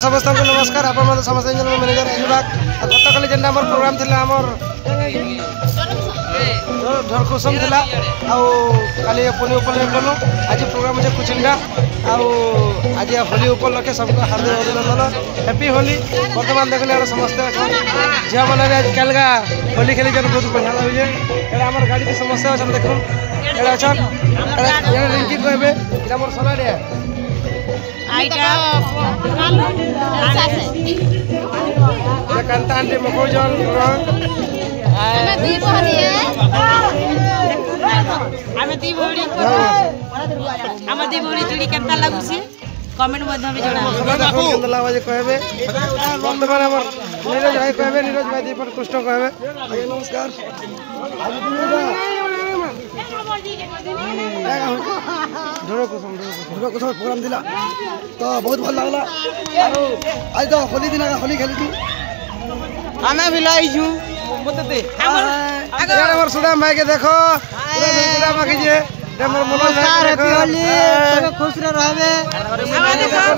समस्त को नमस्कार आप समस्त मैनेजर अजबाग गत काली जेन आम प्रोग्राम थी आमर ढरकुसम थी काली पुनी उपलक्ष कलु आज प्रोग्राम अच्छे कुचिंडा आज होली उपलक्षे सबको हार्दिक अभिनंदन हैप्पी होली। बर्तमान देखने समस्ते झील मैंने आज कलगा होली खेली बहुत बढ़िया लगे आम गाड़ी की समस्या अच्छा देख अच्छा रिंकी कहे सोनारिया कांतांटे मकोजन जोड़ी केनता लागुसी कमेंट मध्यम में जोड़ा कहबे वर्तमान हमर नीरज भाई कहबे नीरज भाई दीपक कृष्ण कहबे नमस्कार प्रोग्राम दिला तो बहुत भल लगला आज तो होली दिन होली खेली आमे भी लाइजू मते दे हमर सुदाम भाई के देखो सुदाम भाई के हमर मनोज भाई हैप्पी होली सब खुश रहबे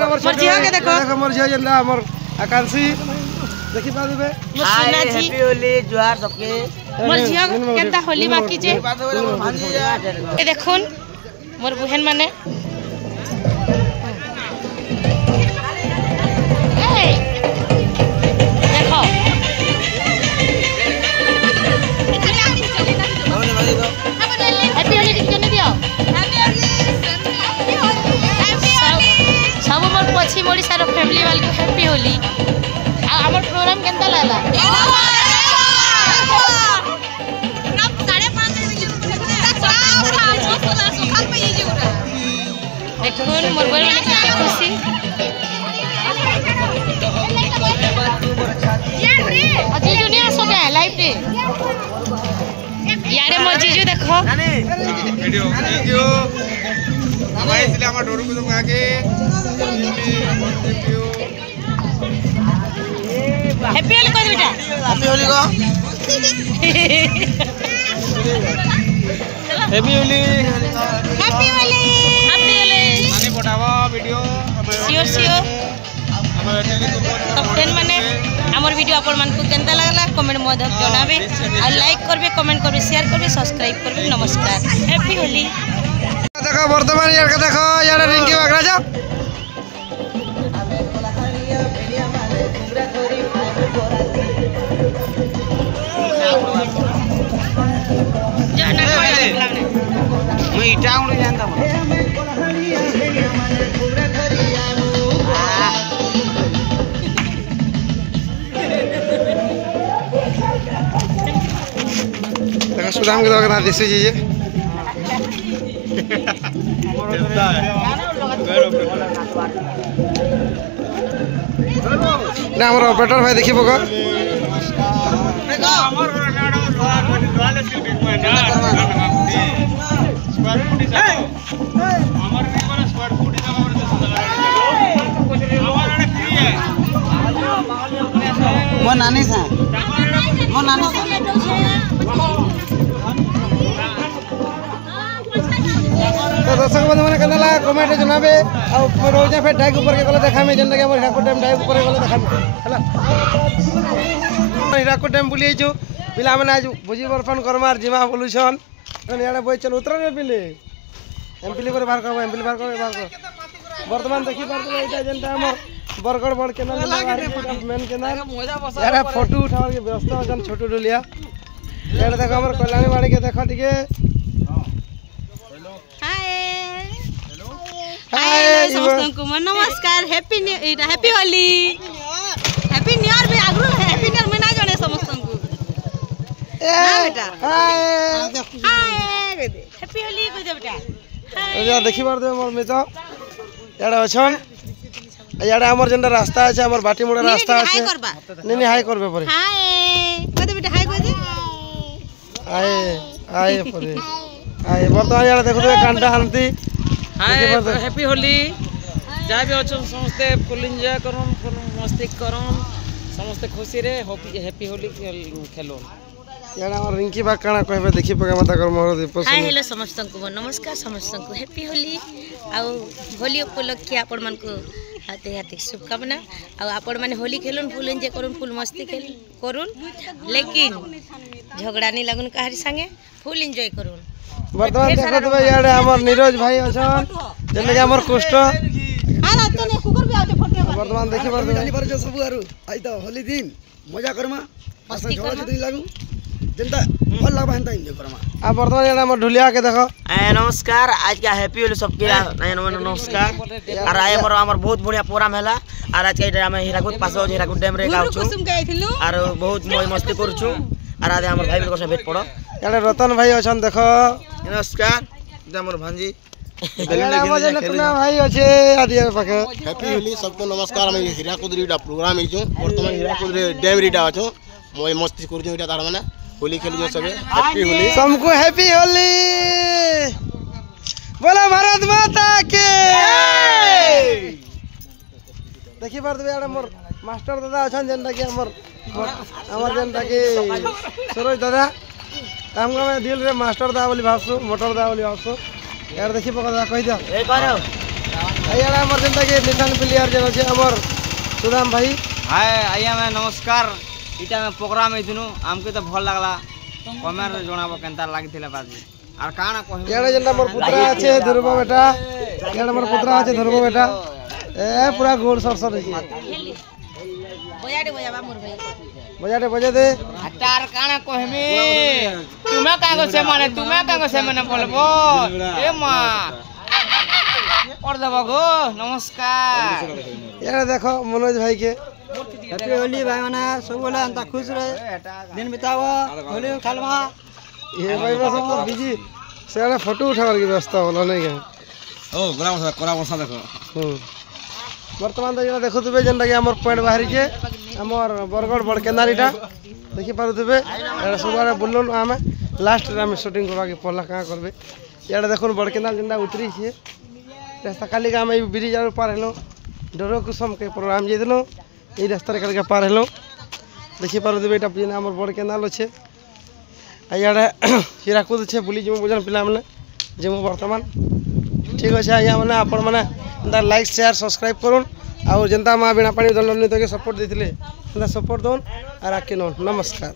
हमर झिया के देखो हमर झिया जंदा हमर आकांक्षी देखि पाबे हैप्पी होली जोहार सबके मोर झिया केनता होली बाकी जे ए देखुन मोर बहन माने देखो हैप्पी होली किने दियो सब मोर पछी मोड़ी सारा फैमिली वाली को हैप्पी होली हमर प्रोग्राम केनता लागला देखुन मोर बहन माने कितनी खुशी अजी जुनिया सो गया लाइव पे यारे मोर जीजू देखो वीडियो वीडियो हमारे इसलिए हमारे डोरू को तुम आगे हैप्पी होली कोई बेटा हैप्पी होली को हैप्पी होली हैप्पी होली माने पठावा वीडियो सियोर सियोर तो फ्रेंड माने हमर वीडियो आपण मन को केनता लागला कमेंट मध्य जणाबे आ लाइक करबे कमेंट करबे शेयर करबे सब्सक्राइब करबे नमस्कार हैप्पी होली। देखो वर्तमान यार का देखो यार रिंकी बगरा जाओ जाना मैं इटा उड़ जानता हूं सुदाम के दवा देसी जी ना हमारा ऑपरेटर भाई देखी पका मो नानी सा तो दर्शक बंधु मैंने कहला कमेंट जनाबे आ रोज फिर डाइक ऊपर के गले देखा में जन के हमर हिराकुट डैम डाइक ऊपर के गले देखा हला हिराकुट डैम बुली छु पिला माने आज भोजी बर्फन करमार जिमा बोलुछन याडे बोय चल उतर रे पिले एमपीली पर बाहर कर वर्तमान देखि पार एटा जनता हमर बरगड़ बड़ केनाल मेन केनाल यार फोटो उठाव के व्यवस्था जन छोटू डुलिया यार देखो हमर कल्याणी बाड़ी के देखो टिके हाय समस्त को नमस्कार happy Holi happy new year भी आगु हैप्पी न्यू ईयर में ना जाने समस्त को हां बेटा हाय हैप्पी होली को दे बेटा हाय या देखि बार दे मोर में तो याडा अछन याडा हमर जंडा रास्ता আছে हमर बाटी मोड़ रास्ता আছে नहीं हाय करबे परे हाय को दे बेटा हाय को दे हाय परे हाय वर्तमान याडा देखो कांटा हंती हाय हैप्पी होली जा भी अच्छो समस्ते फुल एंजॉय करम मस्ती करम समस्ते खुशी रे हैप्पी होली खेलो यार हमर रिंकी बा काना कहबे देखि पके माता कर मोर दीप हाय हेलो समस्त को नमस्कार समस्त को हैप्पी होली आउ होली उपलक्षे आपण मन को हाथे हाथे शुभकामना आउ आपण माने होली खेलुन फुल एंजॉय करुन फुल मस्ती खेल करुन लेकिन झगड़ा नहीं लगुन कहारी संगे फुल एंजॉय करुन वर्तमान देखो तो यार हमर नीरज भाई अछन जेने के हमर कुष्ट वर्तमान देखि पर जो सब आरो आई तो होली दिन मजा करमा मस्ती झगड़ा दिन लागू जनता भल लागबा हंता एंजॉय करमा आ वर्तमान यार हमर ढुलिया के देखो नमस्कार आज का हैप्पी होली सबके नमस्कार और आय हमर बहुत बढ़िया प्रोग्राम हैला और आज के हम हीराकुद पास हीराकुद डैम रे गाउछु और बहुत मौज मस्ती करछु और आज हमर भाई को से भेट पड़ो यार रतन भाई अछन देखो नमस्कार हमर भांजी भाई अच्छे आदिया पाके हैप्पी होली सबको नमस्कार हम हीराकुद रीडा प्रोग्राम हिजो वर्तमान हीराकुद डैम रीडा अछो मोय मस्ती करजो इटा तार माने होली खेलजो सबे हैप्पी होली सबको हैप्पी होली बोलो भारत माता के देखि बार देबे यार हमर मास्टर दादा अछन जेनटा के हमर जेनटा के सरोज दादा हमका मैं दिल रे मास्टर दा बोली भासु मोटर दा बोली भासु यार देखि पका कहि दियो ए करो यार हमर जेनटा के निशान प्लेयर जे छै हमर सुदाम भाई हाय आइया मैं नमस्कार इटा में प्रोग्राम हेतुनु हमके तो भल लागला कमेंट रे जणाबो केनता लागिथिले बाजी और काना कहि यार जेनटा हमर पुत्रा আছে ध्रुव बेटा यार हमर पुत्रा আছে ध्रुव बेटा ए पूरा गोल सरसर है बजाडे बजाबा मोर भाई बजाडे बजे दे हटार काना कहमी तुम्हें कागो से माने बोलबो ए मां और देबो गो नमस्कार यार देखो मनोज भाई के हैप्पी होली भाई माने सब बोले अंता खुश रहे दिन बिताओ होली खेलवा ये भाई बस सब बिजी से फोटो उठावर की व्यवस्था होला नहीं के ओ कोरा मसा देखो वर्तमान तो देखो तुबे जेनटा के हमर पॉइंट बाहरी के हमर बरगड़ बड़ केनारीटा देखि पारु तुबे एरा सुबारे बुल्लन आमे लास्ट रे हम शूटिंग करबा के पहला का करबे यार देखो बड़ केनाल जेनटा उतरी छे रास्ता काली का हम ब्रिज आर पार हेलो डरो कुसुम के प्रोग्राम जे दिनो এই রাস্তার কালকে পার হলো দেখি পারো দেবে এটা পিনা আমার বড় কেনাল আছে আইয়াড়ে হীরাকুদ আছে বুলি যাবো বুঝান পিলা মানে যাবো বর্তমান ঠিক আছে আইয়া মানে আপন মানে লাইক শেয়ার সবসক্রাইব করুন আর যেনতা মা বিনা পানি দণ্ডনীতকে সপোর্ট দিলে সপোর্ট দন আর আকে নমস্কার।